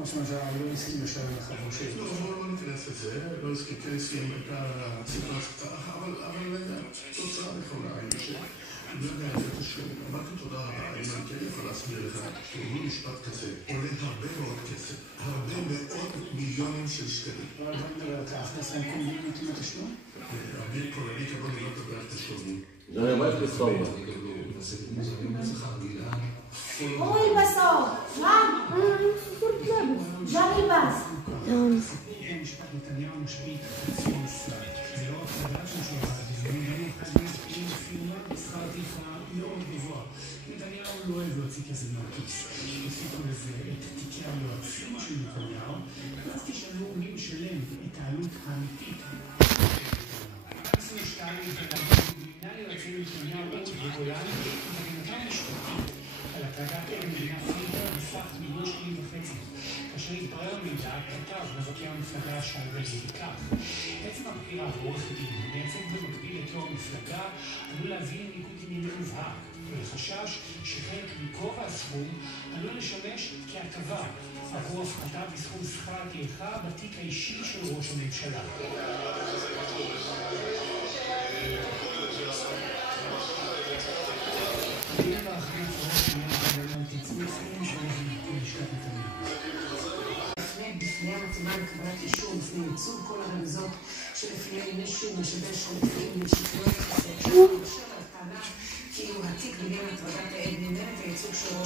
ראש הממשלה לא הסכים לשלם לחבור שלי. לא ניכנס לזה, לא הסכים, הייתה סיטואציה קצרה, אבל תוצאה נכונה, אני לא יודע, אמרתי תודה רבה, אני כן יכול להסביר לך, שהוא משפט כזה, עולה הרבה מאוד כסף, הרבה מאוד מיליונים של שקלים. לא מדבר על כך, אתה שם קומבינות עם התשלום? אני כמובן לא מדבר על תשלומים. זה ממש בסוף. هو البساط نعم جاني الباس משפט נתניהו משבית חצי משרד. ולא החדש של הדיונים עם פירמה בשכר טרחה מאוד גבוה. נתניהו לא אוהב להוציא כסף מהכיס. הוסיפו לזה את תיקי היועצים של נתניהו, ואז תשאלו מי משלם את העלות האמיתית. 22 מינה יועצים נתניהו וגולן ובינתיים משפטית על הצגת מדינה פריטה בסך $1.5 מיליון. כאשר התברר מידע, כתב מבקר המפלגה שהעובד לכך. עצם הבחירה בעורך דין מייצג במקביל את יו"ר המפלגה עלול להביא לניגוד עניינים מובהק ולחשש שחלק מגובה הסכום עלול לשמש כהטבה עבור הפחתה בסכום שכר הטרחה בתיק האישי של ראש הממשלה. בפני המתאימה לקבלת אישור בפני ייצוג כל הרמזות שלפני מישהו משבש חלפים לשקלות חסר. עכשיו על טענה כאילו התיק בעניין הטרדת העד נמנע את הייצוג שלו